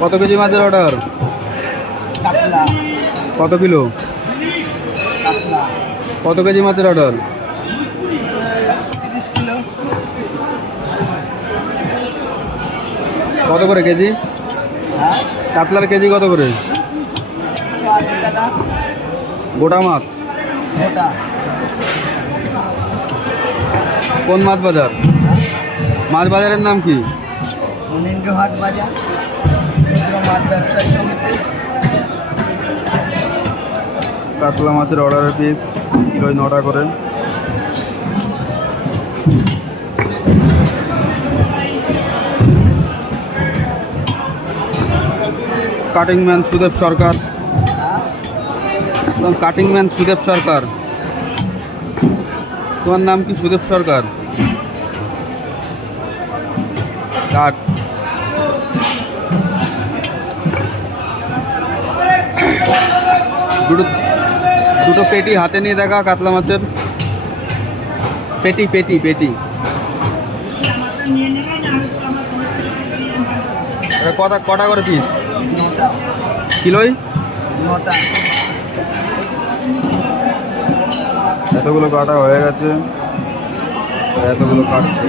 কত কেজি মাছের অর্ডার? কাতলা কত কিলো? কাতলা কত কেজি মাছের অর্ডার? 30 কিলো। কত করে কেজি? হ্যাঁ, কাতলার কেজি কত করে? 180 টাকা গোটা মাছ? গোটা। কোন মাছ বাজার? মাছ বাজারের নাম কি? মনিন্দ্রহাট বাজার, ক্ষুদ্র মাছ ব্যবসায়ী সমিতি। কাতলা মাছের অর্ডারের পিস কিলোয় 9 টাকা করে। কাটিং ম্যান সুদেব সরকার। কাটিং ম্যান সুদেব সরকার। তোমার নাম কি? সুদেব সরকার। কাট। দুটো দুটো পেটি হাতে নিয়ে দেখা কাতলা মাছের। পেটি পেটি পেটি কটা কটা করে পিস? 9টা কিলোই? 9টা। এতগুলো কাটা হয়ে গেছে, এতগুলো কাটছে।